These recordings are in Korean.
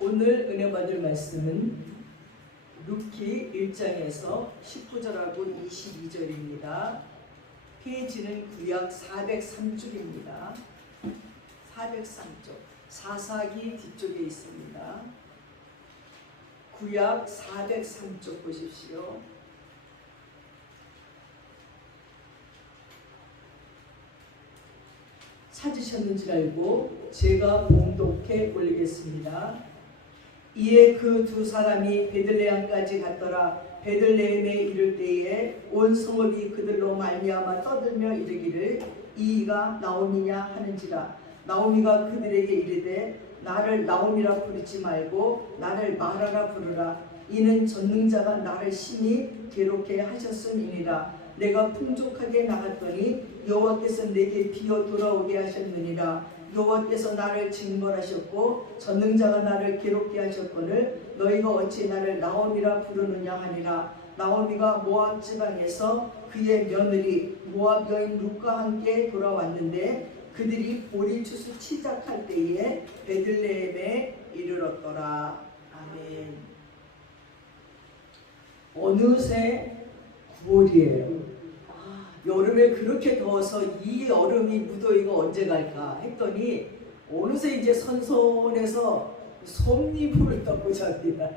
오늘 은혜 받을 말씀은 루키 1장에서 19절하고 22절입니다. 페이지는 구약 403쪽입니다. 403쪽, 사사기 뒤쪽에 있습니다. 구약 403쪽 보십시오. 찾으셨는지 알고 제가 봉독해 올리겠습니다. 이에 그 두 사람이 베들레헴까지 갔더라. 베들레헴에 이를 때에 온 성읍이 그들로 말미암아 떠들며 이르기를 이가 나오미냐 하는지라. 나오미가 그들에게 이르되 나를 나오미라 부르지 말고 나를 마라라 부르라. 이는 전능자가 나를 심히 괴롭게 하셨음이니라. 내가 풍족하게 나갔더니 여호와께서 내게 비어 돌아오게 하셨느니라. 여호와께서 나를 징벌하셨고 전능자가 나를 괴롭게 하셨거늘 너희가 어찌 나를 나오미라 부르느냐 하니라. 나오미가 모압 지방에서 그의 며느리 모압 여인 룻과 함께 돌아왔는데 그들이 보리추수 시작할 때에 베들레헴에 이르렀더라. 아멘. 어느새 9월이에요. 여름에 그렇게 더워서 이 여름이 무더위가 언제 갈까 했더니 어느새 이제 선선해서 솜잎을 덮고 잡니다.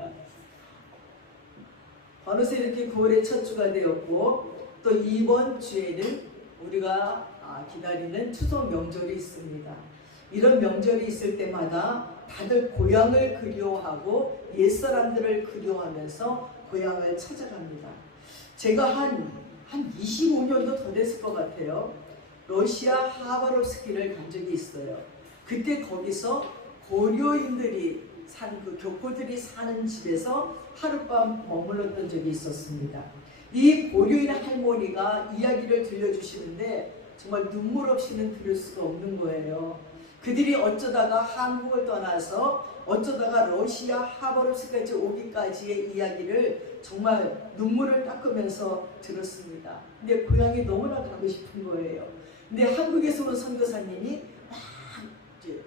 어느새 이렇게 9월의 첫 주가 되었고 또 이번 주에는 우리가 기다리는 추석 명절이 있습니다. 이런 명절이 있을 때마다 다들 고향을 그리워하고 옛사람들을 그리워하면서 고향을 찾아갑니다. 제가 한 25년도 더 됐을 것 같아요. 러시아 하바롭스키를 간 적이 있어요. 그때 거기서 고려인들이 그 교포들이 사는 집에서 하룻밤 머물렀던 적이 있었습니다. 이 고려인 할머니가 이야기를 들려주시는데 정말 눈물 없이는 들을 수가 없는 거예요. 그들이 어쩌다가 한국을 떠나서 어쩌다가 러시아 하바롭스크까지 오기까지의 이야기를 정말 눈물을 닦으면서 들었습니다. 근데 고향이 너무나 가고 싶은 거예요. 근데 한국에서 온 선교사님이 막 이제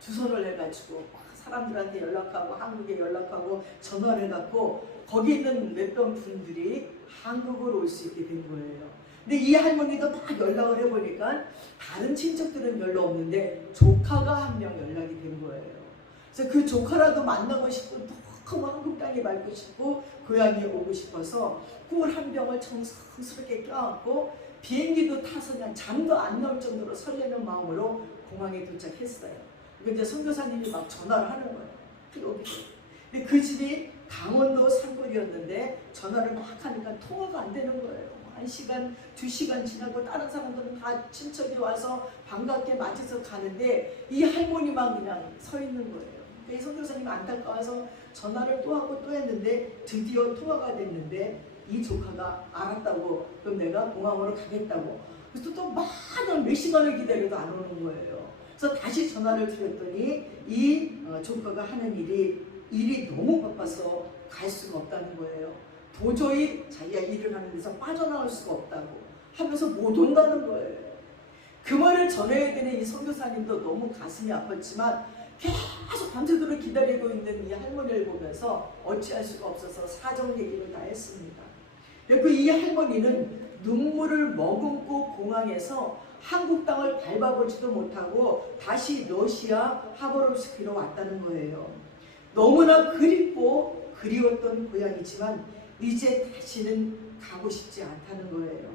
주선을 해가지고 막 사람들한테 연락하고 한국에 연락하고 전화를 해갖고 거기 있는 몇몇 분들이 한국으로 올 수 있게 된 거예요. 근데 이 할머니도 막 연락을 해보니까 다른 친척들은 별로 없는데 조카가 한 명 연락이 된 거예요. 그래서 그 조카라도 만나고 싶고 너무 한국 땅에 밟고 싶고 고향에 오고 싶어서 꿀 한 병을 정성스럽게 껴안고 비행기도 타서 그냥 잠도 안 나올 정도로 설레는 마음으로 공항에 도착했어요. 근데 선교사님이 막 전화를 하는 거예요. 근데 그 집이 강원도 산골이었는데 전화를 막 하니까 통화가 안 되는 거예요. 1시간, 2시간 지나고 다른 사람들은 다 친척이 와서 반갑게 맞아서 가는데 이 할머니만 그냥 서 있는 거예요. 이 선교사님이 안타까워서 전화를 또 하고 또 했는데 드디어 통화가 됐는데 이 조카가 알았다고 그럼 내가 공항으로 가겠다고 그래서 또 몇 시간을 기다려도 안 오는 거예요. 그래서 다시 전화를 드렸더니 이 조카가 하는 일이 너무 바빠서 갈 수가 없다는 거예요. 도저히 자기가 일을 하는 데서 빠져나올 수가 없다고 하면서 못 온다는 거예요. 그 말을 전해야 되는 이 선교사님도 너무 가슴이 아팠지만 계속 밤새도록 기다리고 있는 이 할머니를 보면서 어찌할 수가 없어서 사정 얘기를 다 했습니다. 그리고 이 할머니는 눈물을 머금고 공항에서 한국 땅을 밟아보지도 못하고 다시 러시아 하바롭스키로 왔다는 거예요. 너무나 그립고 그리웠던 고향이지만 이제 다시는 가고 싶지 않다는 거예요.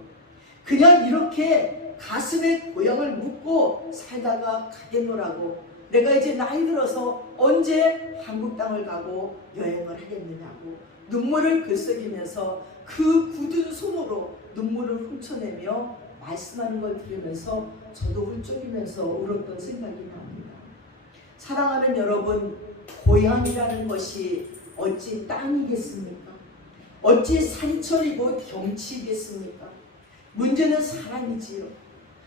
그냥 이렇게 가슴에 고향을 묻고 살다가 가겠노라고 내가 이제 나이 들어서 언제 한국 땅을 가고 여행을 하겠느냐고 눈물을 글썽이면서 그 굳은 손으로 눈물을 훔쳐내며 말씀하는 걸 들으면서 저도 훌쩍이면서 울었던 생각이 납니다. 사랑하는 여러분, 고향이라는 것이 어찌 땅이겠습니까? 어찌 산천이고 경치겠습니까? 문제는 사람이지요.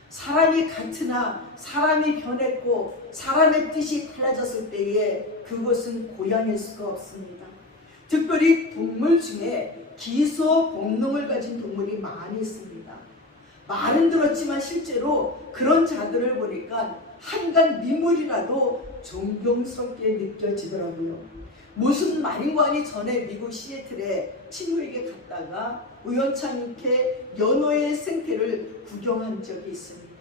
사람이 같으나 사람이 변했고 사람의 뜻이 달라졌을 때에 그것은 고향일 수가 없습니다. 특별히 동물 중에 기소 본능을 가진 동물이 많이 있습니다. 말은 들었지만 실제로 그런 자들을 보니까 한간 미물이라도 존경스럽게 느껴지더라고요. 무슨 말인가 하니 전에 미국 시애틀에 친구에게 갔다가 우연찮게 연어의 생태를 구경한 적이 있습니다.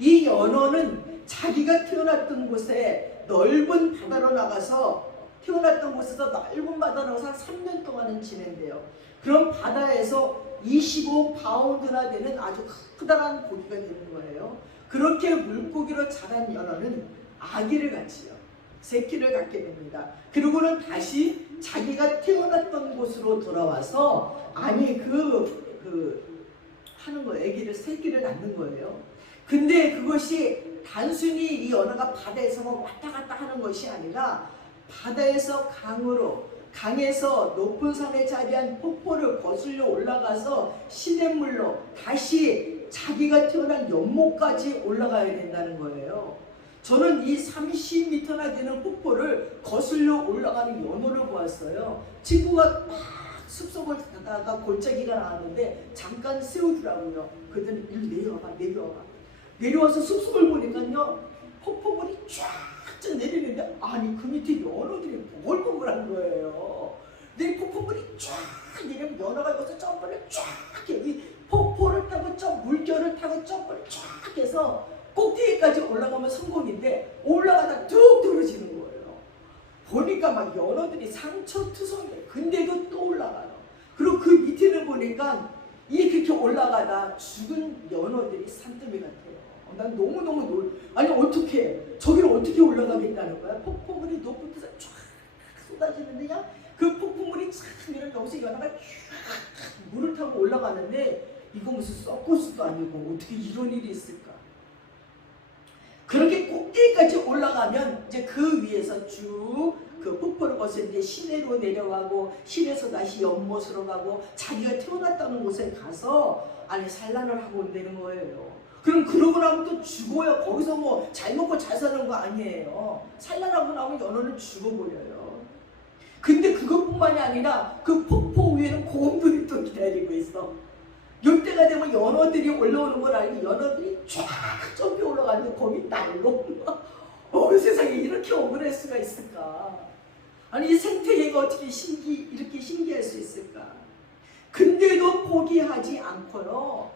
이 연어는 자기가 태어났던 곳에 넓은 바다로 나가서 태어났던 곳에서 넓은 바다로 나가서 한 3년 동안은 지낸대요. 그럼 바다에서 25파운드나 되는 아주 크다란 고기가 되는 거예요. 그렇게 물고기로 자란 연어는 아기를 갖지요. 새끼를 갖게 됩니다. 그리고는 다시 자기가 태어났던 곳으로 돌아와서 하는 거, 아기를, 새끼를 낳는 거예요. 근데 그것이 단순히 이 연어가 바다에서만 왔다 갔다 하는 것이 아니라 바다에서 강에서 높은 산에 자리한 폭포를 거슬려 올라가서 시냇물로 다시 자기가 태어난 연못까지 올라가야 된다는 거예요. 저는 이 30m나 되는 폭포를 거슬려 올라가는 연어를 보았어요. 친구가 막 숲속을 가다가 골짜기가 나왔는데 잠깐 세우더라고요. 그랬더니 일로 내려와서 숲속을 보니까요, 폭포물이 쫙 내리는데, 아니 그 밑에 연어들이 보글보글한 거예요. 내 폭포물이 쫙 내리면 연어가 여기서 점프를 쫙 해. 이 폭포를 타고 물결을 타고 점프를 쫙 해서 꼭대기까지 올라가면 성공인데 올라가다 뚝 떨어지는 거예요. 보니까 막 연어들이 상처투성이에요. 근데도 또 올라가요. 그리고 그 밑에는 보니까 그렇게 올라가다 죽은 연어들이 산더미 같아요. 난 너무너무 아니 어떻게 저기를 어떻게 올라가겠다는 거야? 폭포물이 높은 데서 쫙 쏟아지는데 그냥 그 폭포물이 쫙 내려면 여기서 연어가 쫙 물을 타고 올라가는데 이거 무슨 서커스도 아니고 어떻게 이런 일이 있을까? 그렇게 꼭대기까지 올라가면 이제 그 위에서 쭉 그 폭포를 거쳐 이제 시내로 내려가고 시내에서 다시 연못으로 가고 자기가 태어났다는 곳에 가서 산란을 하고 온다는 거예요. 그럼 그러고 나면 또 죽어요. 거기서 뭐 잘 먹고 잘 사는 거 아니에요. 산란하고 나면 연어는 죽어버려요. 근데 그것뿐만이 아니라 그 폭포 위에는 곰들이 또 기다리고 있어. 이때가 되면 연어들이 올라오는 걸 알고 연어들이 쫙 점이 올라가는데 곰이 날로 세상에 이렇게 억울할 수가 있을까? 아니 이 생태계가 어떻게 이렇게 신기할 수 있을까? 근데도 포기하지 않고요,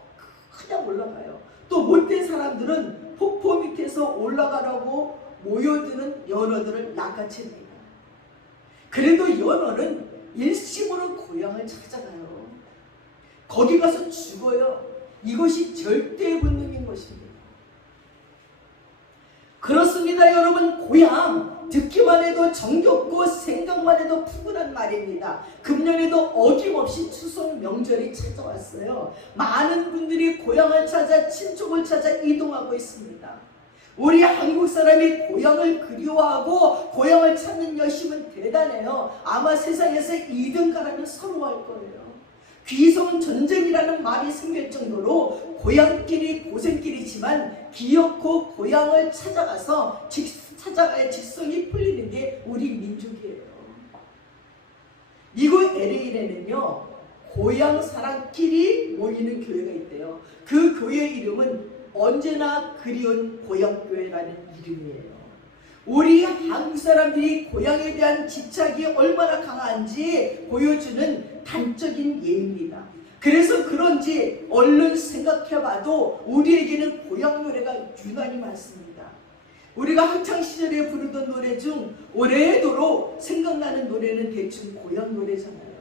그냥 올라가요. 또 못된 사람들은 폭포 밑에서 올라가라고 모여드는 연어들을 낚아챕니다. 그래도 연어는 일심으로 고향을 찾아가요. 거기 가서 죽어요. 이것이 절대 본능인 것입니다. 그렇습니다, 여러분. 고향 듣기만 해도 정겹고 생각만 해도 푸근한 말입니다. 금년에도 어김없이 추석 명절이 찾아왔어요. 많은 분들이 고향을 찾아 친족을 찾아 이동하고 있습니다. 우리 한국 사람이 고향을 그리워하고 고향을 찾는 여심은 대단해요. 아마 세상에서 2등가라면 서러워할 거예요. 귀성 전쟁이라는 말이 생길 정도로 고향길이 고생길이지만 기어코 고향을 찾아가서 찾아가야 직성이 풀리는 게 우리 민족이에요. 미국 LA에는요, 고향 사람끼리 모이는 교회가 있대요. 그 교회 이름은 언제나 그리운 고향교회라는 이름이에요. 우리 한국 사람들이 고향에 대한 집착이 얼마나 강한지 보여주는 단적인 예입니다. 그래서 그런지 얼른 생각해봐도 우리에게는 고향 노래가 유난히 많습니다. 우리가 학창시절에 부르던 노래 중 오래도록 생각나는 노래는 대충 고향 노래잖아요.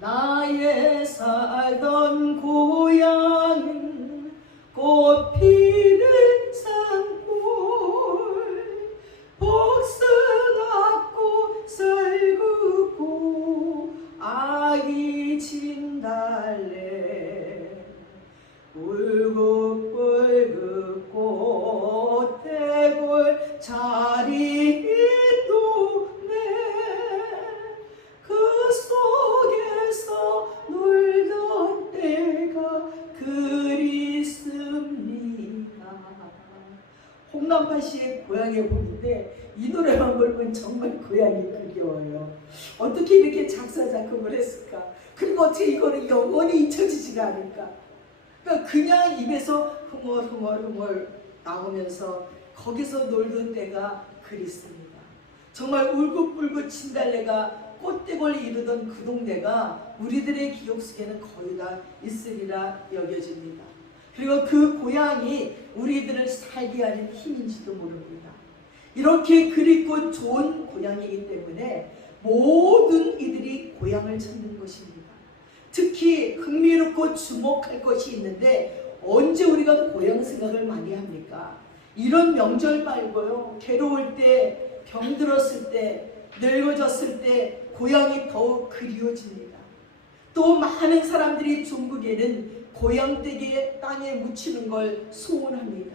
나의 살던 고향은 꽃피는 산골, 복숭아꽃 썰긋고 아기 진달래, 울긋불긋 꽃대골 자리 동네, 그 속에서 놀던 때가 그립습니다. 홍남파 씨의 고향의 봄인데 이 노래만 부르면 정말 고향이 그리워요. 어떻게 이렇게 작사 작곡을 했을까? 그리고 어떻게 이거는 영원히 잊혀지지가 않을까? 그러니까 그냥 입에서 흥얼흥얼 나오면서 거기서 놀던 때가 그립습니다. 정말 울긋불긋 진달래가 꽃대골 이루던 그 동네가 우리들의 기억 속에는 거의 다 있으리라 여겨집니다. 그리고 그 고향이 우리들을 살게 하는 힘인지도 모릅니다. 이렇게 그립고 좋은 고향이기 때문에 모든 이들이 고향을 찾는 것입니다. 특히 흥미롭고 주목할 것이 있는데 언제 우리가 고향 생각을 많이 합니까? 이런 명절 말고요. 괴로울 때, 병들었을 때, 늙어졌을 때 고향이 더욱 그리워집니다. 또 많은 사람들이 종국에는 고향댁의 땅에 묻히는 걸 소원합니다.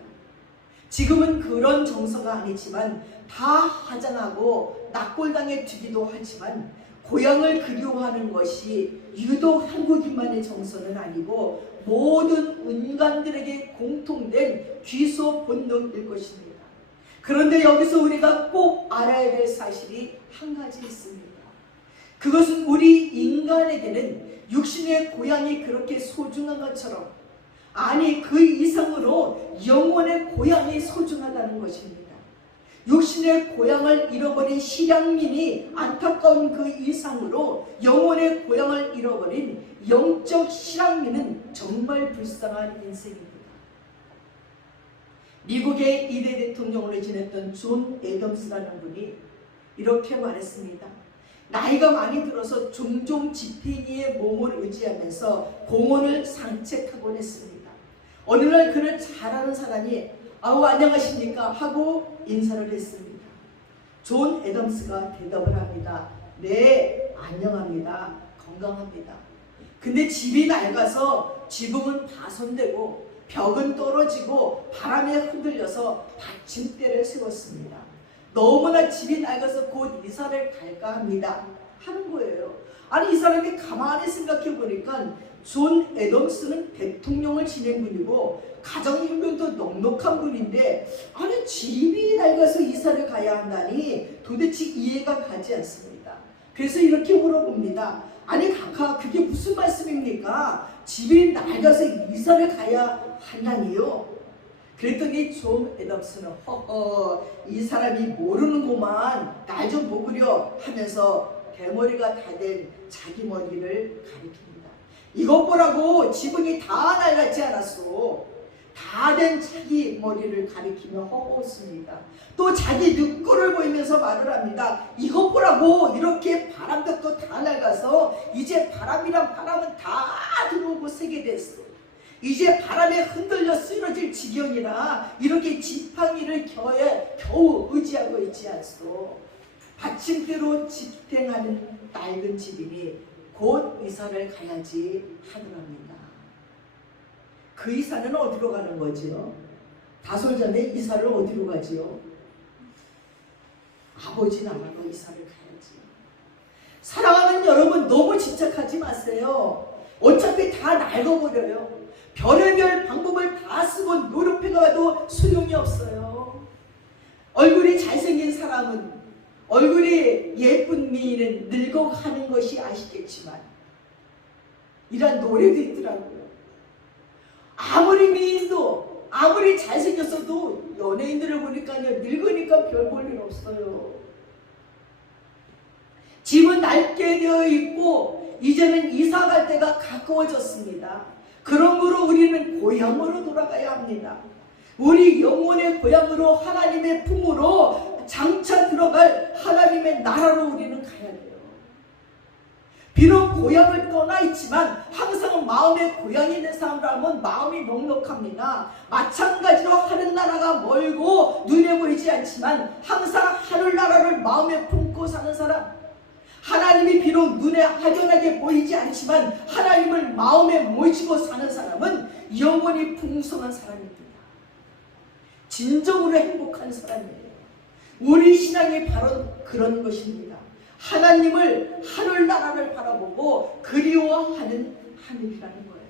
지금은 그런 정서가 아니지만 다 하장하고 낙골당에 두기도 하지만 고향을 그리워하는 것이 유독 한국인만의 정서는 아니고 모든 인간들에게 공통된 귀소 본능일 것입니다. 그런데 여기서 우리가 꼭 알아야 될 사실이 한 가지 있습니다. 그것은 우리 인간에게는 육신의 고향이 그렇게 소중한 것처럼, 아니 그 이상으로 영혼의 고향이 소중하다는 것입니다. 육신의 고향을 잃어버린 실향민이 안타까운 그 이상으로 영혼의 고향을 잃어버린 영적 실향민은 정말 불쌍한 인생입니다. 미국의 2대 대통령으로 지냈던 존 애덤스라는 분이 이렇게 말했습니다. 나이가 많이 들어서 종종 지팽이의 몸을 의지하면서 공원을 산책하곤 했습니다. 어느 날 그를 잘 아는 사람이 아우 안녕하십니까 하고 인사를 했습니다. 존 애덤스가 대답을 합니다. 네, 안녕합니다. 건강합니다. 근데 집이 낡아서 지붕은 파손되고 벽은 떨어지고 바람에 흔들려서 받침대를 세웠습니다. 너무나 집이 낡아서 곧 이사를 갈까 합니다. 하는 거예요. 아니 이 사람이 가만히 생각해 보니까 존 애덤스는 대통령을 지낸 분이고 가정형편도 넉넉한 분인데 아니 집이 낡아서 이사를 가야 한다니 도대체 이해가 가지 않습니다. 그래서 이렇게 물어봅니다. 아니 각하 그게 무슨 말씀입니까? 집이 낡아서 이사를 가야 한다니요? 그랬더니 존 애덤스는 이 사람이 모르는구만 날 좀 보구려 하면서 대머리가 다 된 자기 머리를 가리킵니다. 이것 보라고 지붕이 다 낡았지 않았소. 다 된 자기 머리를 가리키며 허허웃습니다. 또 자기 늑골을 보이면서 말을 합니다. 이것 보라고 이렇게 바람벽도 다 낡아서 이제 바람이란 바람은 다 들어오고 새게 됐어. 이제 바람에 흔들려 쓰러질 지경이라 이렇게 지팡이를 겨우 의지하고 있지 않소. 받침대로 지탱하는 낡은 집이니 곧 이사를 가야지 하더랍니다. 그 이사는 어디로 가는 거지요? 다솔 전에 이사를 어디로 가지요? 아버지 나라로 이사를 가야지. 사랑하는 여러분 너무 집착하지 마세요. 어차피 다 낡아버려요. 별의별 방법을 다 쓰고 노력해가도 소용이 없어요. 얼굴이 잘생긴 사람은, 얼굴이 예쁜 미인은 늙어가는 것이 아시겠지만 이런 노래도 있더라고요. 아무리 미인도 아무리 잘생겼어도 연예인들을 보니까요 늙으니까 별 볼 일 없어요. 집은 낡게 되어 있고 이제는 이사 갈 때가 가까워졌습니다. 그러므로 우리는 고향으로 돌아가야 합니다. 우리 영혼의 고향으로 하나님의 품으로 장차 들어갈 하나님의 나라로 우리는 가야 돼요. 비록 고향을 떠나 있지만 항상 마음에 고향이 있는 사람이라면 마음이 넉넉합니다. 마찬가지로 하늘나라가 멀고 눈에 보이지 않지만 항상 하늘나라를 마음에 품고 사는 사람, 하나님이 비록 눈에 확연하게 보이지 않지만 하나님을 마음에 모시고 사는 사람은 영원히 풍성한 사람입니다. 진정으로 행복한 사람이에요. 우리 신앙이 바로 그런 것입니다. 하나님을 하늘나라를 바라보고 그리워하는 하늘이라는 거예요.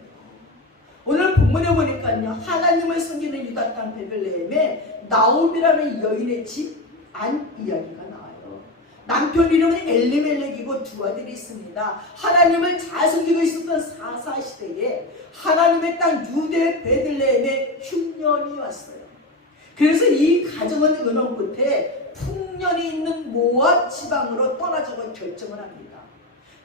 오늘 본문에 보니까요 하나님을 섬기는 유다 땅 베들레헴에 나옴이라는 여인의 집 안 이야기가 나와요. 남편 이름은 엘리멜렉이고 두 아들이 있습니다. 하나님을 잘 섬기고 있었던 사사시대에 하나님의 땅 유대 베들레헴에 흉년이 왔어요. 그래서 이 가정은 은원 끝에 풍년이 있는 모압 지방으로 떠나자고 결정을 합니다.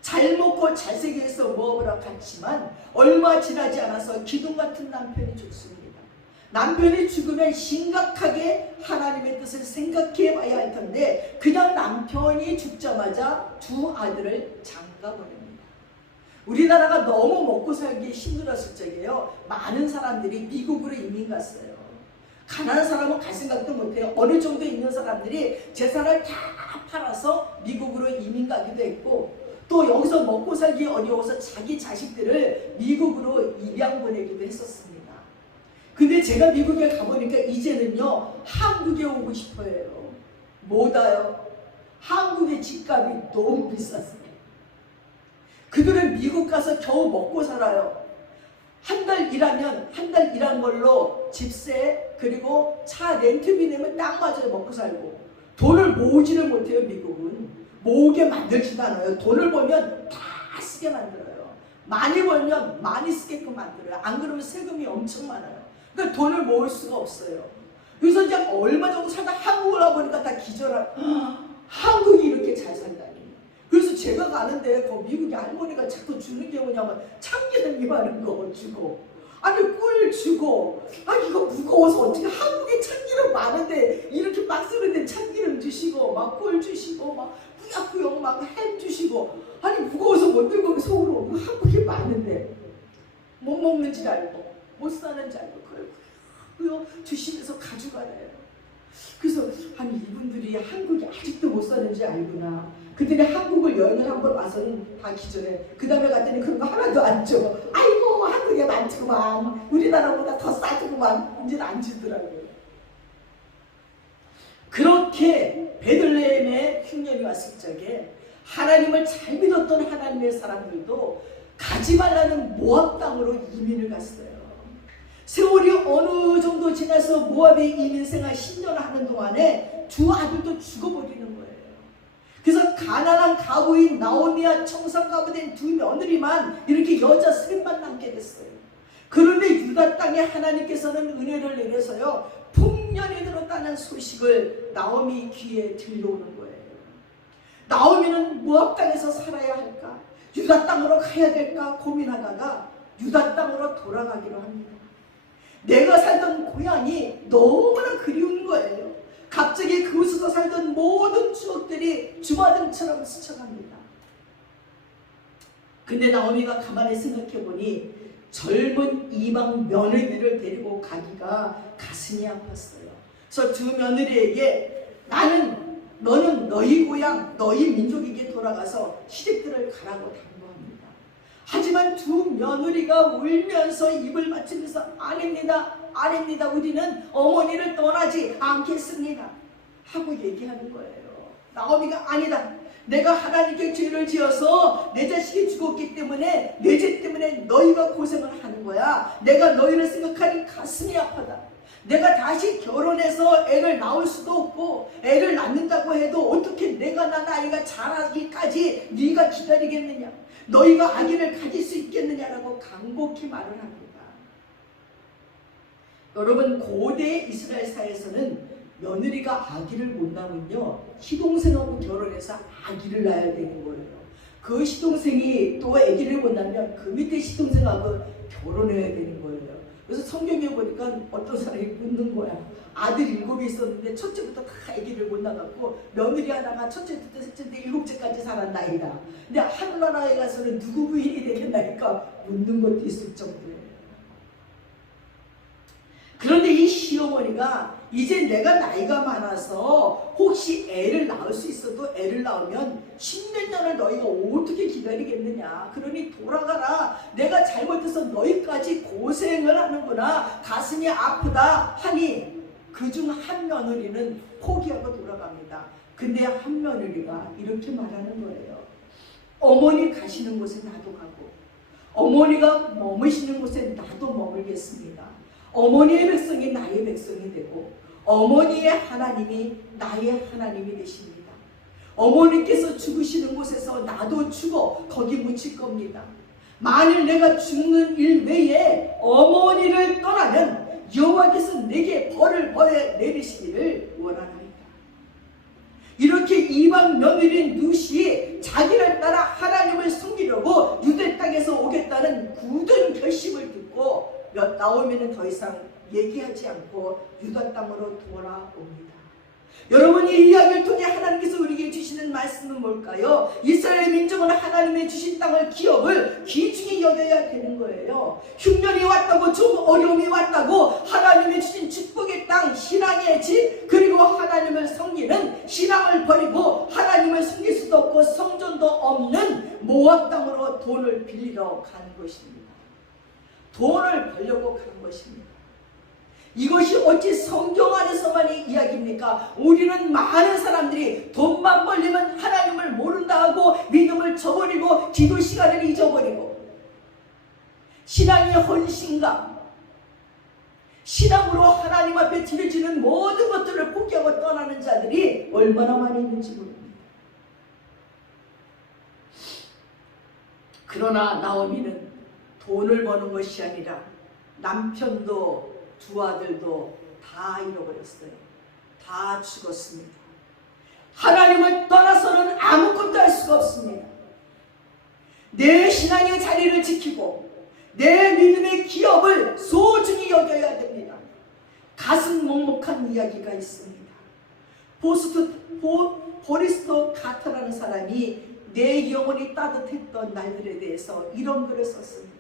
잘 먹고 잘 살기 위해서 모압으로 갔지만 얼마 지나지 않아서 기둥 같은 남편이 죽습니다. 남편이 죽으면 심각하게 하나님의 뜻을 생각해 봐야 할 텐데 그냥 남편이 죽자마자 두 아들을 장가보냅니다. 우리나라가 너무 먹고 살기 힘들었을 적이에요. 많은 사람들이 미국으로 이민 갔어요. 가난한 사람은 갈 생각도 못해요. 어느 정도 있는 사람들이 재산을 다 팔아서 미국으로 이민 가기도 했고 또 여기서 먹고 살기 어려워서 자기 자식들을 미국으로 입양 보내기도 했었습니다. 근데 제가 미국에 가보니까 이제는요 한국에 오고 싶어요. 못 와요. 한국의 집값이 너무 비쌌어요. 그들은 미국 가서 겨우 먹고 살아요. 한 달 일하면 한 달 일한 걸로 집세 그리고 차 렌트비 내면 딱 맞아요. 먹고 살고. 돈을 모으지를 못해요. 미국은 모으게 만들지도 않아요. 돈을 벌면 다 쓰게 만들어요. 많이 벌면 많이 쓰게끔 만들어요. 안 그러면 세금이 엄청 많아요. 그러니까 돈을 모을 수가 없어요. 그래서 이제 얼마 정도 살다 한국을 와보니까 다 기절할 한국이 이렇게 잘 산다니. 그래서 제가 가는데 그 미국의 할머니가 자꾸 주는 게 뭐냐면 참기름 이만한 거 주고 아니 꿀 주고 아 이거 무거워서 어떻게 한국에 참기름 많은데 이렇게 막 쓰는데 참기름 주시고 막 꿀 주시고 막 꾸역꾸역 막 햄 주시고 아니 무거워서 못 들고 속으로 한국에 많은데 못 먹는 줄 알고 못 사는 줄 알고 그래요 주시면서 가져가래요. 그래서 아니 이분들이 한국이 아직도 못 사는지 알구나. 그들이 한국을 여행을 한번 와서는 다 기절해. 그 다음에 갔더니 그런 거 하나도 안 줘. 아이고 한국에 많지구만. 우리나라보다 더 싸구만. 이제는 안 주더라고요. 그렇게 베들레헴에 흉년이 왔을 적에 하나님을 잘 믿었던 하나님의 사람들도 가지 말라는 모압 땅으로 이민을 갔어요. 세월이 어느 정도 지나서 모압의 이민 생활 10년을 하는 동안에 두 아들도 죽어버리는 거예요. 그래서 가난한 가부인 나오미와 청산 가부된 두 며느리만 이렇게 여자 셋만 남게 됐어요. 그런데 유다 땅에 하나님께서는 은혜를 내려서요 풍년이 들었다는 소식을 나오미 귀에 들려오는 거예요. 나오미는 모압 땅에서 살아야 할까 유다 땅으로 가야 될까 고민하다가 유다 땅으로 돌아가기로 합니다. 내가 살던 고향이 너무나 그리운 거예요. 갑자기 그곳에서 살던 모든 추억들이 주마등처럼 스쳐갑니다. 근데 나오미가 가만히 생각해보니 젊은 이방 며느리를 데리고 가기가 가슴이 아팠어요. 그래서 두 며느리에게 너는 너희 고향 너희 민족에게 돌아가서 시댁들을 가라고 당부합니다. 하지만 두 며느리가 울면서 입을 맞추면서 아닙니다. 우리는 어머니를 떠나지 않겠습니다. 하고 얘기하는 거예요. 나오미가 아니다. 내가 하나님께 죄를 지어서 내 자식이 죽었기 때문에 내 죄 때문에 너희가 고생을 하는 거야. 내가 너희를 생각하니 가슴이 아프다. 내가 다시 결혼해서 애를 낳을 수도 없고 애를 낳는다고 해도 어떻게 내가 낳은 아이가 자라기까지 네가 기다리겠느냐. 너희가 아기를 가질 수 있겠느냐라고 간곡히 말을 합니다. 여러분 고대 이스라엘 사회에서는 며느리가 아기를 못 낳으면요 시동생하고 결혼해서 아기를 낳아야 되는 거예요. 그 시동생이 또 아기를 못 낳으면 그 밑에 시동생하고 결혼해야 되는 거예요. 그래서 성경에 보니까 어떤 사람이 묻는 거야. 아들 7이 있었는데 첫째부터 다 아기를 못 낳았고 며느리 하나가 첫째부터 셋째인데 7째까지 살았나이다. 근데 하늘나라에 가서는 누구 부인이 되겠나니까 묻는 것도 있을 정도예요. 그런데 이 시어머니가 이제 내가 나이가 많아서 혹시 애를 낳을 수 있어도 애를 낳으면 10몇 년을 너희가 어떻게 기다리겠느냐. 그러니 돌아가라. 내가 잘못해서 너희까지 고생을 하는구나. 가슴이 아프다 하니 그중 한 며느리는 포기하고 돌아갑니다. 근데 한 며느리가 이렇게 말하는 거예요. 어머니 가시는 곳에 나도 가고 어머니가 머무시는 곳에 나도 머물겠습니다. 어머니의 백성이 나의 백성이 되고 어머니의 하나님이 나의 하나님이 되십니다. 어머니께서 죽으시는 곳에서 나도 죽어 거기 묻힐 겁니다. 만일 내가 죽는 일 외에 어머니를 떠나면 여호와께서 내게 벌을 내리시기를 원하나이다. 이렇게 이방 며느리인 룻이 자기를 따라 하나님을 숨기려고 유대 땅에서 오겠다는 굳은 결심을 듣고 나오미는 더 이상 얘기하지 않고 유다 땅으로 돌아옵니다. 여러분, 이 이야기를 통해 하나님께서 우리에게 주시는 말씀은 뭘까요? 이스라엘 민족은 하나님의 주신 땅을 기업을 귀중히 여겨야 되는 거예요. 흉년이 왔다고, 좀 어려움이 왔다고 하나님의 주신 축복의 땅, 신앙의 집, 그리고 하나님을 섬기는 신앙을 버리고 하나님을 섬길 수도 없고 성전도 없는 모압 땅으로 돈을 빌리러 가는 것입니다. 돈을 벌려고 가는 것입니다. 이것이 어찌 성경 안에서만의 이야기입니까? 우리는 많은 사람들이 돈만 벌리면 하나님을 모른다 하고 믿음을 저버리고 기도 시간을 잊어버리고 신앙의 헌신감, 신앙으로 하나님 앞에 드려지는 모든 것들을 포기하고 떠나는 자들이 얼마나 많이 있는지 모릅니다. 그러나 나오미는 돈을 버는 것이 아니라 남편도 두 아들도 다 잃어버렸어요. 다 죽었습니다. 하나님을 떠나서는 아무것도 할 수가 없습니다. 내 신앙의 자리를 지키고 내 믿음의 기업을 소중히 여겨야 됩니다. 가슴 먹먹한 이야기가 있습니다. 보리스토 가타라는 사람이 내 영혼이 따뜻했던 날들에 대해서 이런 글을 썼습니다.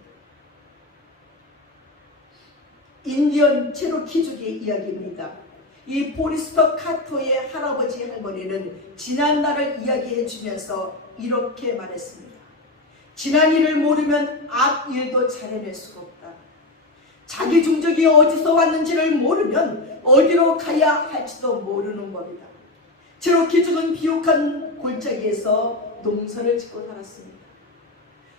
인디언 체로키족의 이야기입니다. 이 보리스토 카토의 할아버지 할머니는 지난 날을 이야기해 주면서 이렇게 말했습니다. 지난 일을 모르면 앞 일도 잘해낼 수가 없다. 자기 종족이 어디서 왔는지를 모르면 어디로 가야 할지도 모르는 법이다. 체로키족은 비옥한 골짜기에서 농사를 짓고 살았습니다.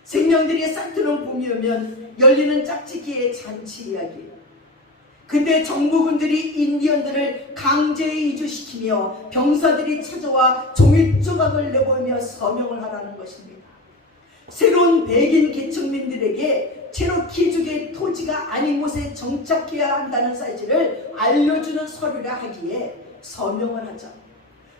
생명들이 싹트는 봄이 오면 열리는 짝짓기의 잔치 이야기. 근데 정부군들이 인디언들을 강제 이주시키며 병사들이 찾아와 종이 조각을 내보며 서명을 하라는 것입니다. 새로운 백인 계층민들에게 체로키족의 토지가 아닌 곳에 정착해야 한다는 사실을 알려주는 서류라 하기에 서명을 하자.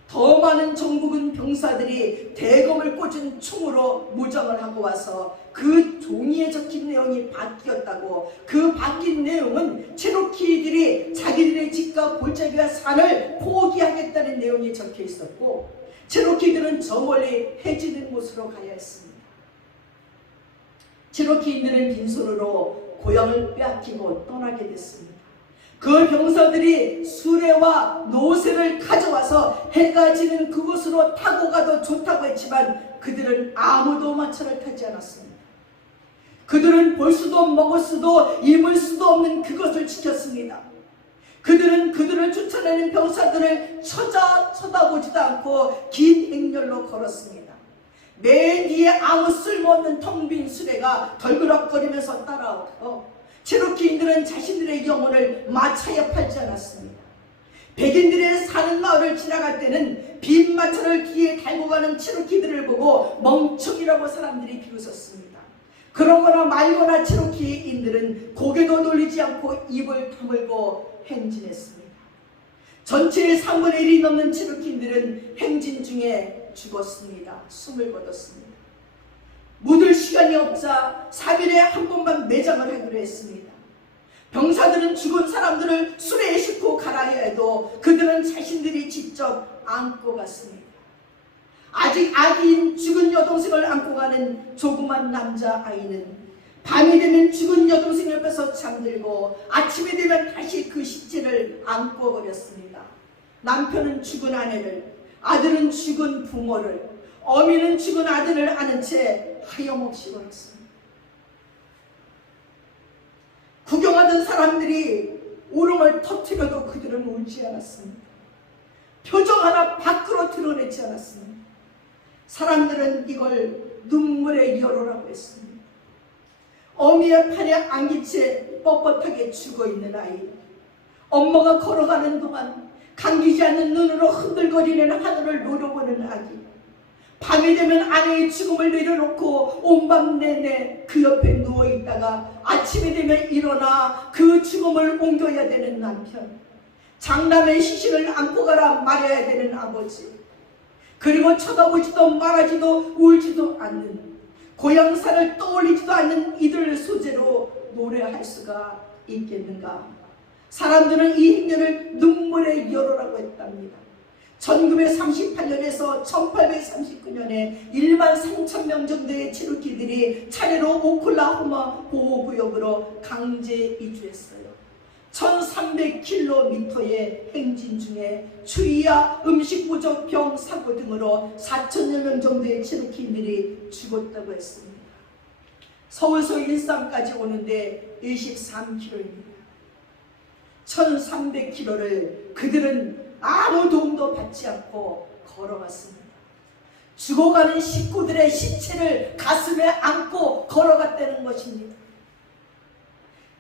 더 많은 정부군 병사들이 대검을 꽂은 총으로 무장을 하고 와서 그 종이에 적힌 내용이 바뀌었다고. 그 바뀐 내용은 체로키들이 자기들의 집과 골짜기와 산을 포기하겠다는 내용이 적혀 있었고, 체로키들은 저 멀리 해지는 곳으로 가야 했습니다. 체로키인들은 빈손으로 고향을 빼앗기고 떠나게 됐습니다. 그 병사들이 수레와 노새를 가져와서 해가 지는 그곳으로 타고 가도 좋다고 했지만 그들은 아무도 마차를 타지 않았습니다. 그들은 볼 수도 먹을 수도 입을 수도 없는 그것을 지켰습니다. 그들은 그들을 쫓아내는 병사들을 쳐다보지도 않고 긴 행렬로 걸었습니다. 맨 뒤에 아무 쓸모없는 텅 빈 수레가 덜그럭거리면서 따라오고, 체로키인들은 자신들의 영혼을 마차에 팔지 않았습니다. 백인들의 사는 마을을 지나갈 때는 빈 마차를 뒤에 달고 가는 체로키들을 보고 멍청이라고 사람들이 비웃었습니다. 그러거나 말거나 체로키인들은 고개도 돌리지 않고 입을 다물고 행진했습니다. 전체의 3분의 1이 넘는 체로키인들은 행진 중에 죽었습니다. 숨을 거뒀습니다. 묻을 시간이 없자 3일에 한 번만 매장을 하기로 했습니다. 병사들은 죽은 사람들을 수레에 싣고 가라야 해도 그들은 자신들이 직접 안고 갔습니다. 아직 아기인 죽은 여동생을 안고 가는 조그만 남자아이는 밤이 되면 죽은 여동생을 뺏어 잠들고 아침이 되면 다시 그 시체를 안고 버렸습니다. 남편은 죽은 아내를, 아들은 죽은 부모를, 어미는 죽은 아들을 안은 채 하염없이 걸었습니다. 구경하던 사람들이 울음을 터뜨려도 그들은 울지 않았습니다. 표정 하나 밖으로 드러내지 않았습니다. 사람들은 이걸 눈물의 여로라고 했습니다. 어미의 팔에 안기채 뻣뻣하게 죽어있는 아이, 엄마가 걸어가는 동안 감기지 않는 눈으로 흔들거리는 하늘을 노려보는 아기, 밤이 되면 아내의 죽음을 내려놓고 온밤 내내 그 옆에 누워있다가 아침이 되면 일어나 그 죽음을 옮겨야 되는 남편, 장남의 시신을 안고 가라 말해야 되는 아버지, 그리고 쳐다보지도 말하지도 울지도 않는, 고향산을 떠올리지도 않는 이들 소재로 노래할 수가 있겠는가. 사람들은 이 행렬을 눈물의 여로라고 했답니다. 1938년에서 1839년에 1만 3천 명 정도의 체루키들이 차례로 오클라호마 보호구역으로 강제 이주했어요. 1300km의 행진 중에 추위와 음식 부족, 병, 사고 등으로 4천여 명 정도의 체루키인들이 죽었다고 했습니다. 서울서 일산까지 오는데 23km입니다. 1300km를 그들은 아무 도움도 받지 않고 걸어갔습니다. 죽어가는 식구들의 시체를 가슴에 안고 걸어갔다는 것입니다.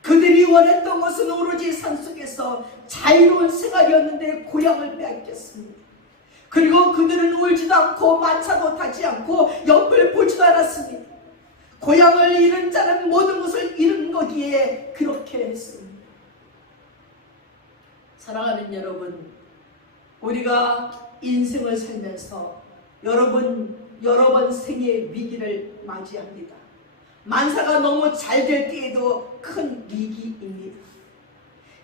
그들이 원했던 것은 오로지 산속에서 자유로운 생활이었는데 고향을 빼앗겼습니다. 그리고 그들은 울지도 않고 마차도 타지 않고 옆을 보지도 않았습니다. 고향을 잃은 자는 모든 것을 잃은 거기에 그렇게 했습니다. 사랑하는 여러분, 우리가 인생을 살면서 여러 번 생의 위기를 맞이합니다. 만사가 너무 잘 될 때에도 큰 위기입니다.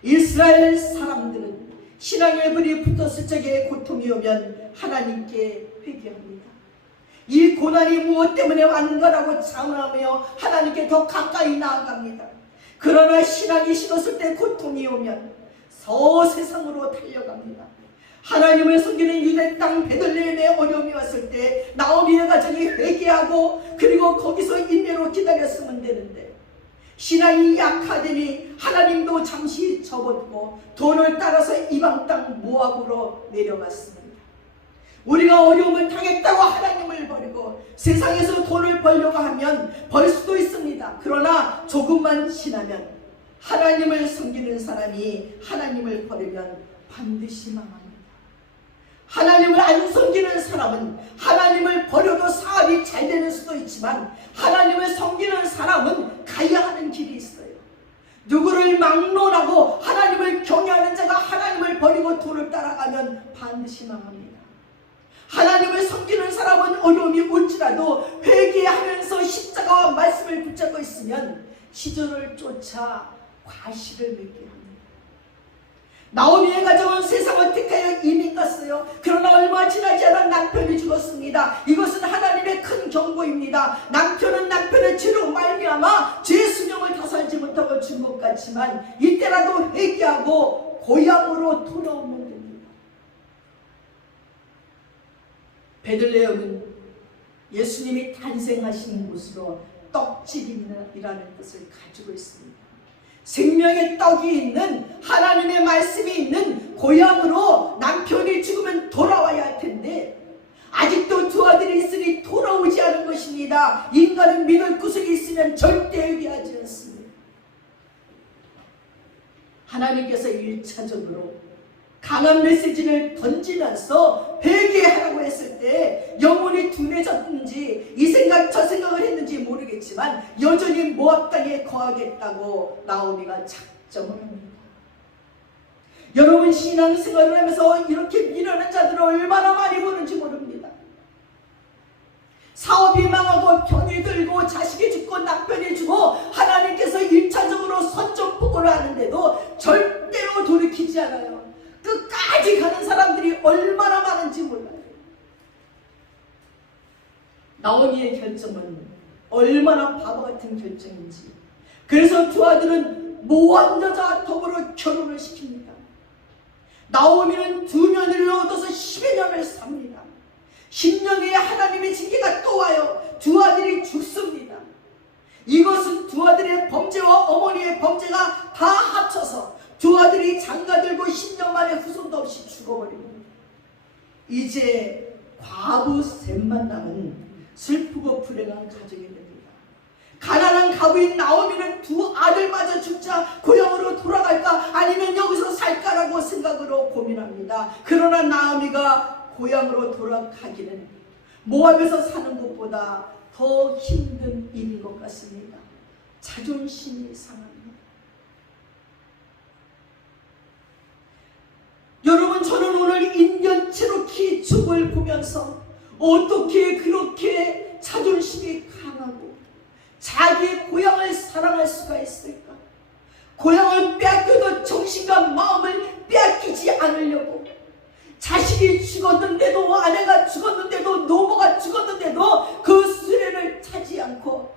이스라엘 사람들은 신앙의 불이 붙었을 적에 고통이 오면 하나님께 회개합니다. 이 고난이 무엇 때문에 왔는가라고 자문하며 하나님께 더 가까이 나아갑니다. 그러나 신앙이 식었을 때 고통이 오면 서세상으로 달려갑니다. 하나님을 섬기는 유대 땅 베들레헴에 어려움이 왔을 때 나오미의 가정이 회개하고 그리고 거기서 인내로 기다렸으면 되는데 신앙이 약하더니 하나님도 잠시 접어두고 돈을 따라서 이방 땅 모압으로 내려갔습니다. 우리가 어려움을 당했다고 하나님을 버리고 세상에서 돈을 벌려고 하면 벌 수도 있습니다. 그러나 조금만 지나면 하나님을 섬기는 사람이 하나님을 버리면 반드시 망합니다. 하나님을 안 섬기는 사람은 하나님을 버려도 사업이 잘 되는 수도 있지만 하나님을 섬기는 사람은 가야 하는 길이 있어요. 누구를 막론하고 하나님을 경외하는 자가 하나님을 버리고 돈을 따라가면 반드시 망합니다. 하나님을 섬기는 사람은 어려움이 올지라도 회개하면서 십자가와 말씀을 붙잡고 있으면 시절을 쫓아 과실을 맺게 합니다. 나오미의 가정은 세상을 택하여 이민 갔어요. 그러나 얼마 지나지 않아 남편이 죽었습니다. 이것은 하나님의 큰 경고입니다. 남편은 남편의 죄로 말미암아 죄 수명을 다 살지 못하고 죽은 것 같지만 이때라도 회개하고 고향으로 돌아오면 됩니다. 베들레헴은 예수님이 탄생하신 곳으로 떡집이라는 뜻을 가지고 있습니다. 생명의 떡이 있는 하나님의 말씀이 있는 고향으로 남편이 죽으면 돌아와야 할 텐데 아직도 두 아들이 있으니 돌아오지 않은 것입니다. 인간은 믿을 구석이 있으면 절대 회개하지 않습니다. 하나님께서 1차적으로 강한 메시지를 던지면서 회개하라고 했을 때 영혼이 둔해졌는지 이 생각 저 생각을 했는지 모르겠지만 여전히 모압 땅에 거하겠다고 나오미가 작정을 합니다. 여러분 신앙생활을 하면서 이렇게 미련한 자들을 얼마나 많이 보는지 모릅니다. 사업이 망하고 병이 들고 자식이 죽고 남편이 죽고 하나님께서 1차적으로 선전포고를 하는데도 절대로 돌이키지 않아요. 끝까지 가는 사람들이 얼마나 많은지 몰라요. 나오미의 결정은 얼마나 바보 같은 결정인지. 그래서 두 아들은 모한 여자와 더불어 결혼을 시킵니다. 나오미는 두 며느리를 얻어서 10여 년을 삽니다. 10년 후에 하나님의 징계가 또 와요. 두 아들이 죽습니다. 이것은 두 아들의 범죄와 어머니의 범죄가 다 합쳐서 두 아들이 장가들고 10년 만에 후손도 없이 죽어버립니다. 이제 과부 셋만 남은 슬프고 불행한 가정이 됩니다. 가난한 가부인 나오미는 두 아들마저 죽자 고향으로 돌아갈까 아니면 여기서 살까라고 생각으로 고민합니다. 그러나 나오미가 고향으로 돌아가기는 모압에서 사는 것보다 더 힘든 일인 것 같습니다. 자존심이 상합니다. 여러분, 저는 오늘 인디언 체로키 족을 보면서 어떻게 그렇게 자존심이 강하고 자기의 고향을 사랑할 수가 있을까? 고향을 빼앗겨도 정신과 마음을 빼앗기지 않으려고, 자식이 죽었는데도, 아내가 죽었는데도, 노모가 죽었는데도 그 수레를 타지 않고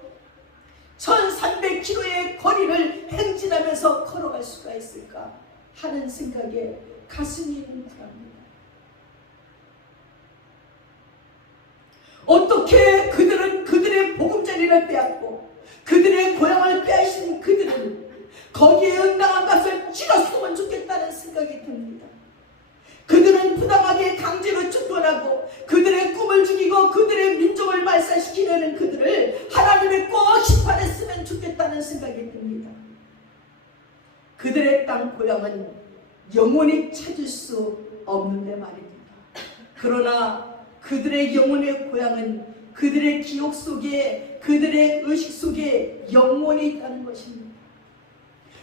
1300km의 거리를 행진하면서 걸어갈 수가 있을까 하는 생각에 가슴이 뭉클합니다. 어떻게 그들은 그들의 보금자리를 빼앗고 그들의 고향을 빼앗은 그들은 거기에 응당한 값을 치렀으면 좋겠다는 생각이 듭니다. 그들은 부당하게 강제로 쫓겨나고 그들의 꿈을 죽이고 그들의 민족을 말살시키려는 그들을 하나님이 꼭 심판했으면 좋겠다는 생각이 듭니다. 그들의 땅 고향은 영원히 찾을 수 없는데 말입니다. 그러나 그들의 영혼의 고향은 그들의 기억 속에, 그들의 의식 속에 영원히 있다는 것입니다.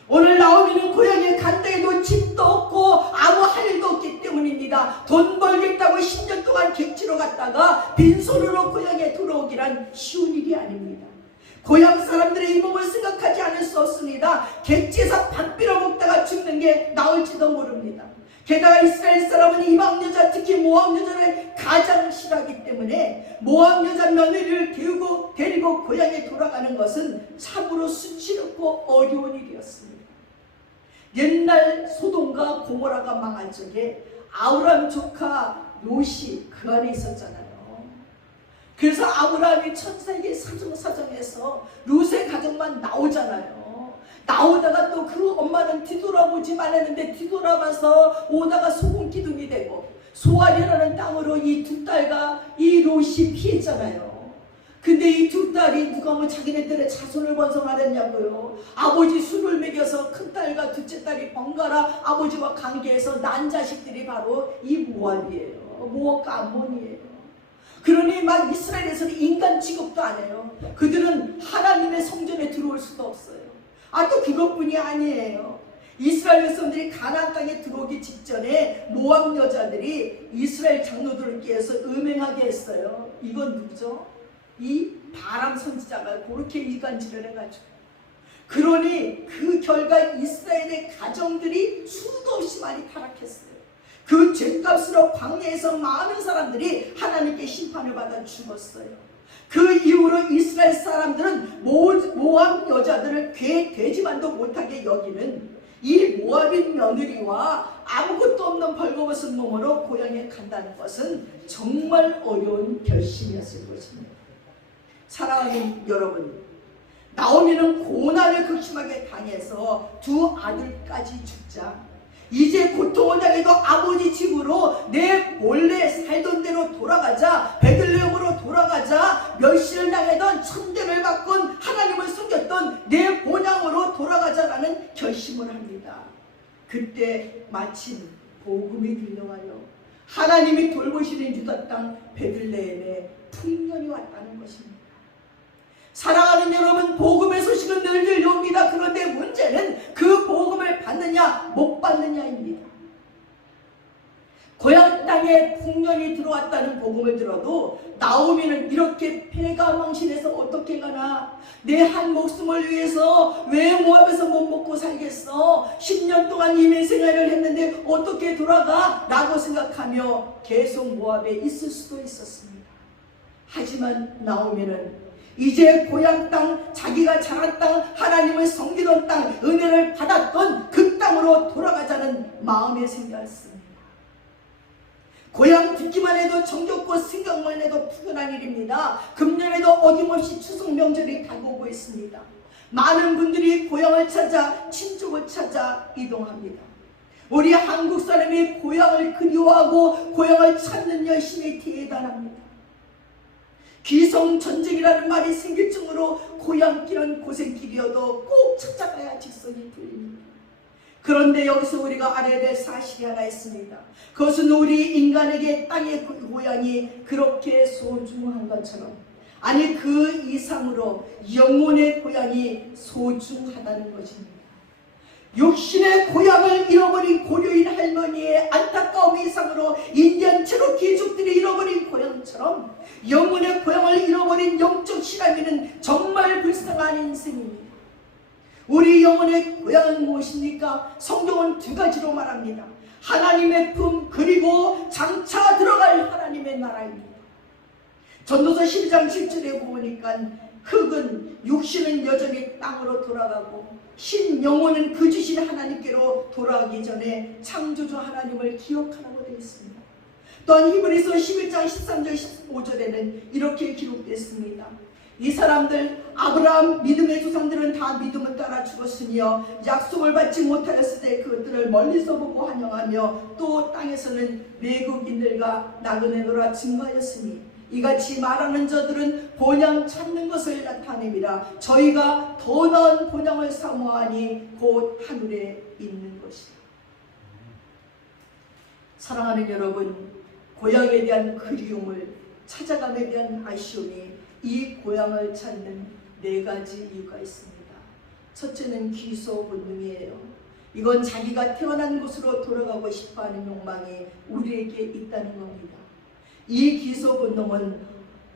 오늘 나오미는 고향에 간다 해도 집도 없고 아무 할 일도 없기 때문입니다. 돈 벌겠다고 10년 동안 객지로 갔다가 빈손으로 고향에 돌아오기란 쉬운 일이 아닙니다. 고향 사람들의 이 몸을 생각하지 않을 수 없습니다. 객지에서 밥 빌어먹다가 죽는 게 나을지도 모릅니다. 게다가 이스라엘 사람은 이방 여자, 특히 모압 여자를 가장 싫어하기 때문에 모압 여자 며느리를 데리고 고향에 돌아가는 것은 참으로 수치롭고 어려운 일이었습니다. 옛날 소돔과 고모라가 망한 적에 아브람 조카 롯이 그 안에 있었잖아요. 그래서 아브라함이 천사에게 사정사정해서 롯의 가정만 나오잖아요. 나오다가 또 그 엄마는 뒤돌아보지 말았는데 뒤돌아봐서 오다가 소금 기둥이 되고 소알이라는 땅으로 이 두 딸과 이 롯이 피했잖아요. 근데 이 두 딸이 누가 뭐 자기네들의 자손을 번성하렸냐고요. 아버지 술을 먹여서 큰딸과 둘째 딸이 번갈아 아버지와 관계해서 난 자식들이 바로 이 모압이에요. 모압과 암몬이에요. 그러니 막 이스라엘에서는 인간 취급도 안 해요. 그들은 하나님의 성전에 들어올 수도 없어요. 또 그것뿐이 아니에요. 이스라엘 백성들이 가나안 땅에 들어오기 직전에 모압 여자들이 이스라엘 장로들께서 음행하게 했어요. 이건 누구죠? 이 바람 선지자가 그렇게 이간질을 해가지고, 그러니 그 결과 이스라엘의 가정들이 수도 없이 많이 타락했어요. 그 죄값으로 광야에서 많은 사람들이 하나님께 심판을 받아 죽었어요. 그 이후로 이스라엘 사람들은 모압 여자들을 괴 되지만도 못하게 여기는 이 모압인 며느리와 아무것도 없는 벌거벗은 몸으로 고향에 간다는 것은 정말 어려운 결심이었을 것입니다. 사랑하는 여러분, 나오미는 고난을 극심하게 당해서 두 아들까지 죽자 이제 고통을 당해도 아버지 집으로 내 본래 살던 대로 돌아가자, 베들레헴으로 돌아가자, 멸시를 당하던 천대를 바꾼 하나님을 섬겼던 내 본향으로 돌아가자라는 결심을 합니다. 그때 마침 복음이 들려와요. 하나님이 돌보시는 유다 땅 베들레헴에 풍년이 왔다는 것입니다. 사랑하는 여러분, 복음의 소식은 늘 들려옵니다. 그런데 문제는 그 복음을 받느냐 못 받느냐입니다. 고향 땅에 풍년이 들어왔다는 복음을 들어도 나오미는 이렇게 패가 망신해서 어떻게 가나, 내 한 목숨을 위해서 왜 모압에서 못 먹고 살겠어, 10년 동안 이민 생활을 했는데 어떻게 돌아가? 라고 생각하며 계속 모압에 있을 수도 있었습니다. 하지만 나오미는 이제 고향 땅, 자기가 자란 땅, 하나님을 섬기던 땅, 은혜를 받았던 그 땅으로 돌아가자는 마음에 생겼습니다. 고향 듣기만 해도 정겹고 생각만 해도 푸근한 일입니다. 금년에도 어김없이 추석 명절이 다가오고 있습니다. 많은 분들이 고향을 찾아, 친족을 찾아 이동합니다. 우리 한국 사람이 고향을 그리워하고 고향을 찾는 열심이 대단합니다. 귀성전쟁이라는 말이 생길 정도로 고향길은 고생길이어도 꼭 찾아가야 직성이 풀립니다. 그런데 여기서 우리가 알아야 될 사실이 하나 있습니다. 그것은 우리 인간에게 땅의 고향이 그렇게 소중한 것처럼, 아니 그 이상으로 영혼의 고향이 소중하다는 것입니다. 육신의 고향을 잃어버린 고려인 할머니의 안타까움 이상으로 인디언 체로키족들이 잃어버린 고향처럼 영혼의 고향을 잃어버린 영적 시라미는 정말 불쌍한 인생입니다. 우리 영혼의 고향은 무엇입니까? 성경은 두 가지로 말합니다. 하나님의 품, 그리고 장차 들어갈 하나님의 나라입니다. 전도서 12장 7절에 보니까 흙은, 육신은 여전히 땅으로 돌아가고 신 영혼은 그 주신 하나님께로 돌아가기 전에 창조주 하나님을 기억하라고 되어 있습니다. 또한 히브리서 11장 13절 15절에는 이렇게 기록되었습니다. 이 사람들 아브라함 믿음의 조상들은 다 믿음을 따라 죽었으며 약속을 받지 못하였을 때 그것들을 멀리서 보고 환영하며 또 땅에서는 외국인들과 나그네노라 증거하였으니 이같이 말하는 자들은 본향 찾는 것을 나타내미라. 저희가 더 나은 본향을 사모하니 곧 하늘에 있는 것이다. 사랑하는 여러분, 고향에 대한 그리움을, 찾아감에 대한 아쉬움이 이 고향을 찾는 네 가지 이유가 있습니다. 첫째는 귀소 본능이에요. 이건 자기가 태어난 곳으로 돌아가고 싶어하는 욕망이 우리에게 있다는 겁니다. 이 귀소 본능은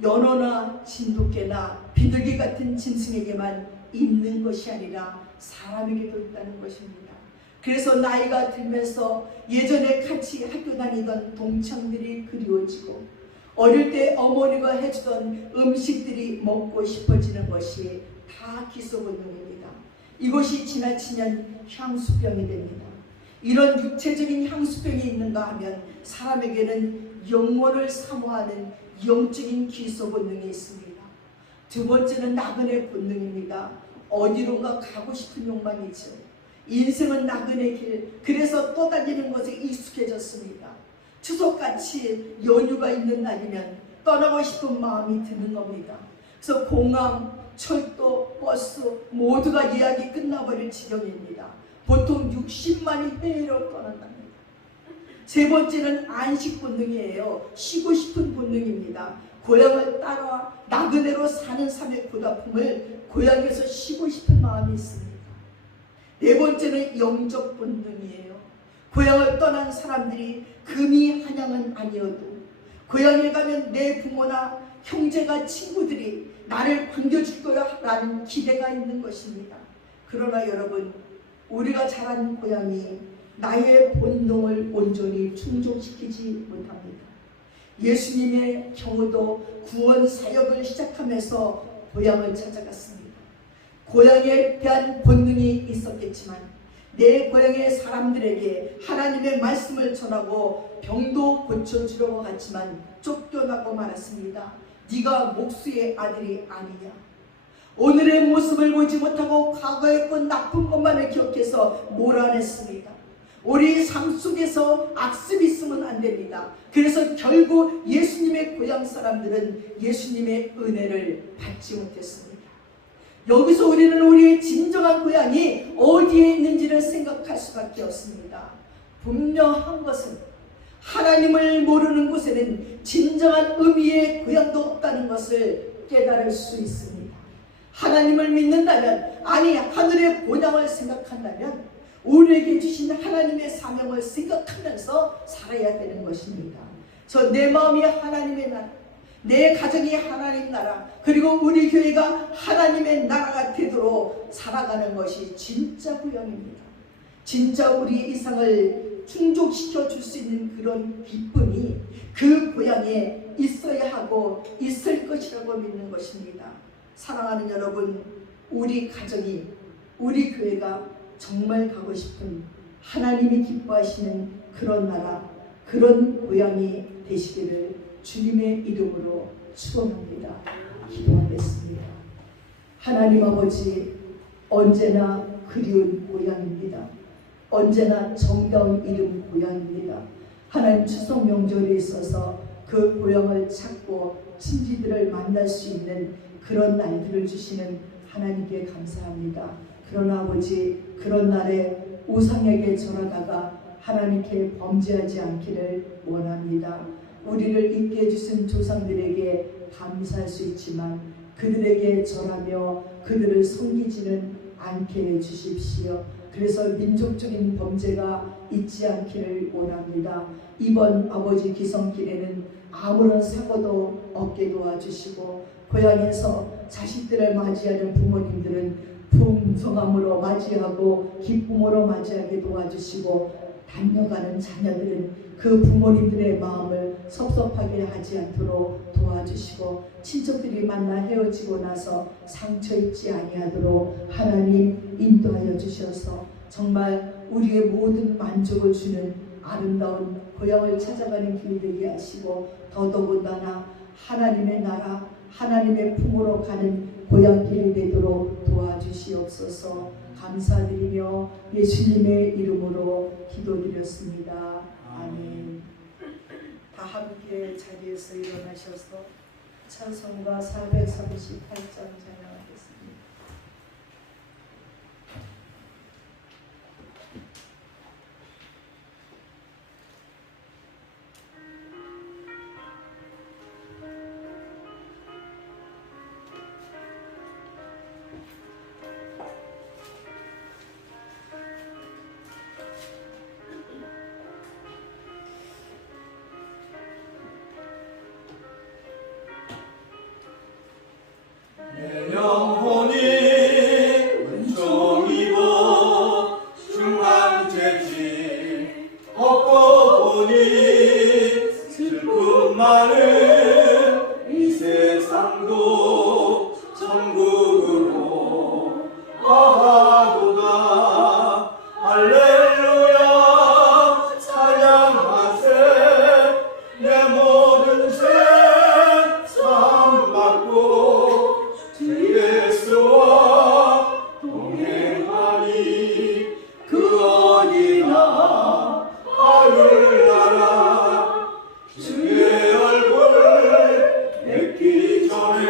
연어나 진돗개나 비둘기 같은 짐승에게만 있는 것이 아니라 사람에게도 있다는 것입니다. 그래서 나이가 들면서 예전에 같이 학교 다니던 동창들이 그리워지고 어릴 때 어머니가 해주던 음식들이 먹고 싶어지는 것이 다 귀소 본능입니다. 이것이 지나치면 향수병이 됩니다. 이런 육체적인 향수병이 있는가 하면 사람에게는 영혼을 사모하는 영적인 귀소 본능이 있습니다. 두 번째는 나그네 본능입니다. 어디론가 가고 싶은 욕망이죠. 인생은 나그네 길, 그래서 떠다니는 것에 익숙해졌습니다. 추석같이 연휴가 있는 날이면 떠나고 싶은 마음이 드는 겁니다. 그래서 공항, 철도, 버스 모두가 예약이 끝나버릴 지경입니다. 보통 60만이 해외로 떠난답니다. 세 번째는 안식 본능이에요. 쉬고 싶은 본능입니다. 고향을 따라 나그네로 사는 삶의 고달픔을 고향에서 쉬고 싶은 마음이 있습니다. 네 번째는 영적 본능이에요. 고향을 떠난 사람들이 금이 한양은 아니어도 고향에 가면 내 부모나 형제가 친구들이 나를 반겨줄 거야 라는 기대가 있는 것입니다. 그러나 여러분, 우리가 자란 고향이 나의 본능을 온전히 충족시키지 못합니다. 예수님의 경우도 구원 사역을 시작하면서 고향을 찾아갔습니다. 고향에 대한 본능이 있었겠지만 내 고향의 사람들에게 하나님의 말씀을 전하고 병도 고쳐주려고 갔지만 쫓겨나고 말았습니다. 네가 목수의 아들이 아니냐. 오늘의 모습을 보지 못하고 과거에 했던 나쁜 것만을 기억해서 몰아냈습니다. 우리 삶 속에서 악습이 있으면 안 됩니다. 그래서 결국 예수님의 고향 사람들은 예수님의 은혜를 받지 못했습니다. 여기서 우리는 우리의 진정한 고향이 어디에 있는지를 생각할 수밖에 없습니다. 분명한 것은 하나님을 모르는 곳에는 진정한 의미의 고향도 없다는 것을 깨달을 수 있습니다. 하나님을 믿는다면, 아니 하늘의 본향을 생각한다면 우리에게 주신 하나님의 사명을 생각하면서 살아야 되는 것입니다. 내 마음이 하나님의 나라, 내 가정이 하나님 나라, 그리고 우리 교회가 하나님의 나라가 되도록 살아가는 것이 진짜 고향입니다. 진짜 우리의 이상을 충족시켜 줄 수 있는 그런 기쁨이 그 고향에 있어야 하고 있을 것이라고 믿는 것입니다. 사랑하는 여러분, 우리 가정이, 우리 교회가 정말 가고 싶은 하나님이 기뻐하시는 그런 나라, 그런 고향이 되시기를 주님의 이름으로 축원합니다. 기도하겠습니다. 하나님 아버지, 언제나 그리운 고향입니다. 언제나 정다운 이름 고향입니다. 하나님 추석 명절에 있어서 그 고향을 찾고 친지들을 만날 수 있는 그런 날들을 주시는 하나님께 감사합니다. 그러나 아버지, 그런 날에 우상에게 절하다가 하나님께 범죄하지 않기를 원합니다. 우리를 있게 해주신 조상들에게 감사할 수 있지만 그들에게 절하며 그들을 섬기지는 않게 해주십시오. 그래서 민족적인 범죄가 있지 않기를 원합니다. 이번 아버지 기성길에는 아무런 사고도 없게 도와주시고, 고향에서 자식들을 맞이하는 부모님들은 풍성함으로 맞이하고 기쁨으로 맞이하게 도와주시고, 달려가는 자녀들은 그 부모님들의 마음을 섭섭하게 하지 않도록 도와주시고, 친척들이 만나 헤어지고 나서 상처 입지 아니하도록 하나님 인도하여 주셔서 정말 우리의 모든 만족을 주는 아름다운 고향을 찾아가는 길 되게 하시고, 더더군다나 하나님의 나라, 하나님의 품으로 가는 고향길이 되도록 도와주시옵소서. 감사드리며 예수님의 이름으로 기도드렸습니다. 아멘. 다 함께 자리에서 일어나셔서 찬송가 438장 찬양하겠습니다. 내 영혼이 은총 입어 중간죄지 엎고 보니 슬픔 많은 이 세상도 천국으로 가도다. 할렐루야 찬양하세. 내 모든 죄 사함받고 주 예수와 동행하니 그 어디나 하늘나라. 주의 얼굴 뵙기 전에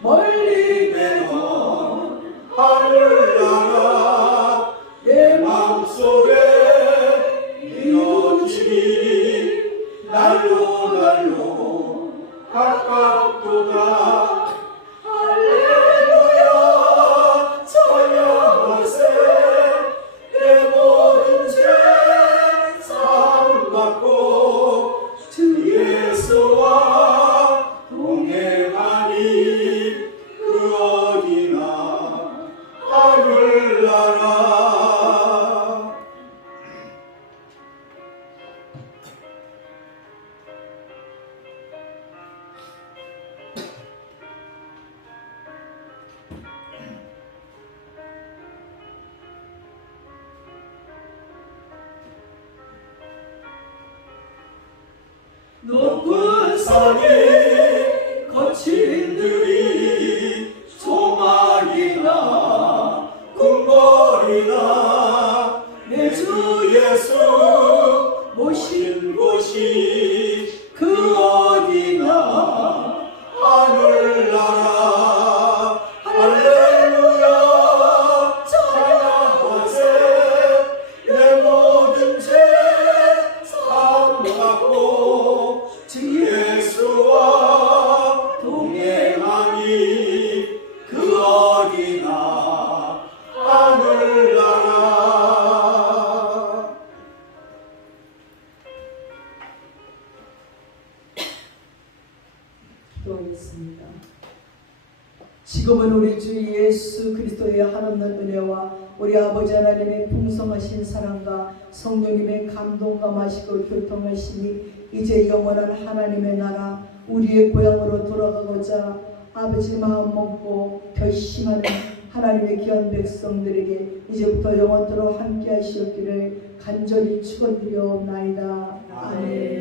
멀리 내던 하늘나라. 내 마음속에 이루어지니 날로 날로 가깝도다. 할렐루야 찬양하세. 내 모든 죄 사함받고 주 예수와 동행하니 그 어디나 하늘나라. 높은 산이 거친 들이 조막이나 궁궐이나 내 주 예수 모신 곳이 그 어디나 하늘나라. 할렐루야 찬양하세. 내 모든 죄 사함받고 주 예수와 동행하니 그 어디나 하늘나라. 기도하겠습니다. 지금은 우리 주 예수 그리스도의 한없는 은혜와 우리 아버지 하나님의 풍성하신 사랑과 성령님의 감동감하시고 교통하시니 이제 영원한 하나님의 나라 우리의 고향으로 돌아가고자 아버지 마음 먹고 결심하는 하나님의 귀한 백성들에게 이제부터 영원토록 함께 하시옵기를 간절히 축원드려옵나이다. 아멘.